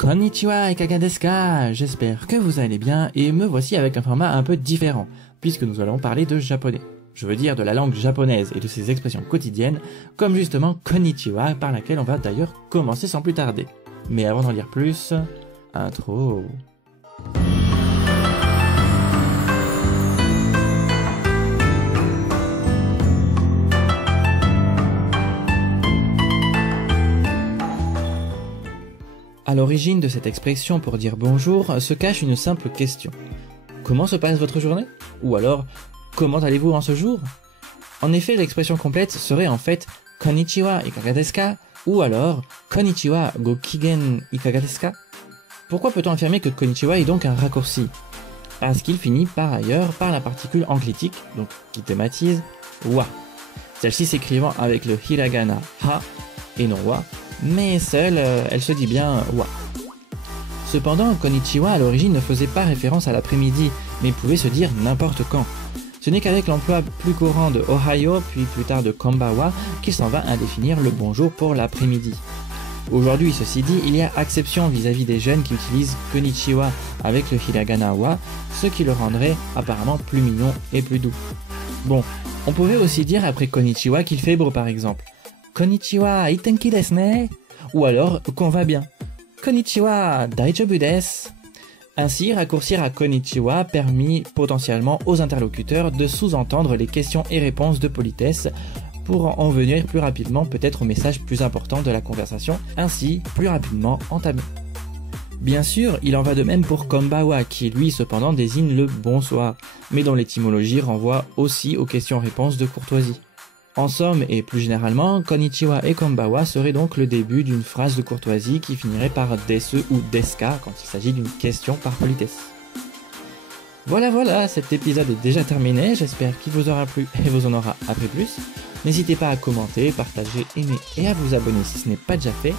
Konnichiwa ikaga desu ka? J'espère que vous allez bien et me voici avec un format un peu différent, puisque nous allons parler de japonais. Je veux dire de la langue japonaise et de ses expressions quotidiennes, comme justement Konnichiwa, par laquelle on va d'ailleurs commencer sans plus tarder. Mais avant d'en dire plus, intro. À l'origine de cette expression pour dire bonjour se cache une simple question. Comment se passe votre journée? Ou alors, comment allez-vous en ce jour? En effet, l'expression complète serait en fait Konnichiwa ikaga desu ka? Ou alors Konnichiwa go kigen ikaga desu ka? Pourquoi peut-on affirmer que Konnichiwa est donc un raccourci? Parce qu'il finit par ailleurs par la particule enclitique, donc qui thématise wa. Celle-ci s'écrivant avec le hiragana ha et non wa, mais seule, elle se dit bien wa. Cependant, Konnichiwa à l'origine ne faisait pas référence à l'après-midi, mais pouvait se dire n'importe quand. Ce n'est qu'avec l'emploi plus courant de Ohayo, puis plus tard de Konbawa, qu'il s'en va indéfinir le bonjour pour l'après-midi. Aujourd'hui, ceci dit, il y a exception vis-à-vis des jeunes qui utilisent Konnichiwa avec le hiragana wa, ce qui le rendrait apparemment plus mignon et plus doux. Bon, on pouvait aussi dire après Konnichiwa qu'il fait beau par exemple. Konnichiwa, itenki desu ne? Ou alors qu'on va bien. Konnichiwa, daijoubu desu. Ainsi, raccourcir à Konnichiwa permis potentiellement aux interlocuteurs de sous-entendre les questions et réponses de politesse pour en venir plus rapidement peut-être au message plus important de la conversation, ainsi plus rapidement entamé. Bien sûr, il en va de même pour Konbawa, qui lui cependant désigne le bonsoir, mais dont l'étymologie renvoie aussi aux questions-réponses de courtoisie. En somme, et plus généralement, Konnichiwa et Konbawa seraient donc le début d'une phrase de courtoisie qui finirait par desu ou desu ka quand il s'agit d'une question par politesse. Voilà, cet épisode est déjà terminé, j'espère qu'il vous aura plu et vous en aura appris plus. N'hésitez pas à commenter, partager, aimer et à vous abonner si ce n'est pas déjà fait.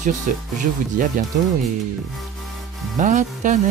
Sur ce, je vous dis à bientôt et... Matane!